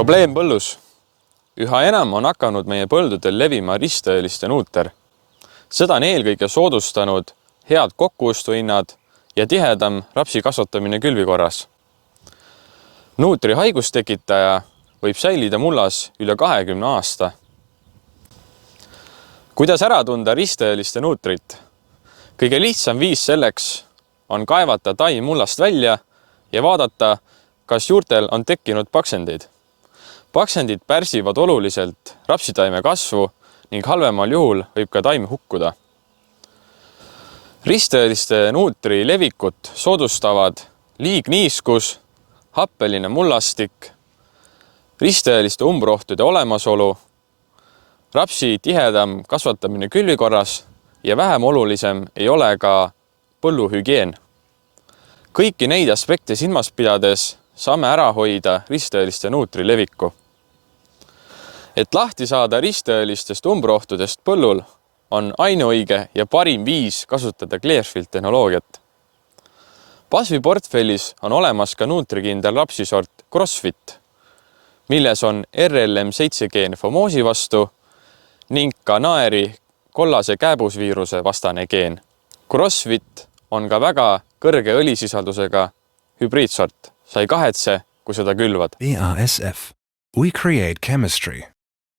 Probleem põllus. Üha enam on hakanud meie põldudel levima ristõeliste nuuter. Seda on eelkõige soodustanud head kokkuostuhinnad ja tihedam rapsi kasvatamine külvikorras. Nuutri haigustekitaja võib säilida mullas üle 20 aasta. Kuidas ära tunda ristõeliste nuutrit? Kõige lihtsam viis selleks on kaevata taim mullast välja ja vaadata, kas juurtel on tekkinud paksendeid. Paksendid pärsivad oluliselt rapsitaime kasvu ning halvemal juhul võib ka taim hukkuda. Ristõeliste nuutri levikut soodustavad liigniiskus, happeline mullastik, ristõeliste umbrohtude olemasolu, rapsi tihedam kasvatamine külvikorras ja vähem olulisem ei ole ka põlluhügieen. Kõiki neid aspekte silmas pidades saame ära hoida ristõeliste nuutri leviku. Et lahti saada ristõelistest umbrohtudest põllul, on ainuõige ja parim viis kasutada Clearfield tehnoloogiat. Pasviportfellis on olemas ka nuutrikindel rapsisort CrossFit, milles on RLM7 geen FOMOSi vastu ning ka naeri kollase kääbusviiruse vastane geen. CrossFit on ka väga kõrge õlisisaldusega hübriidsort. Sa ei kahetse, kui seda külvad. BASF. We create chemistry.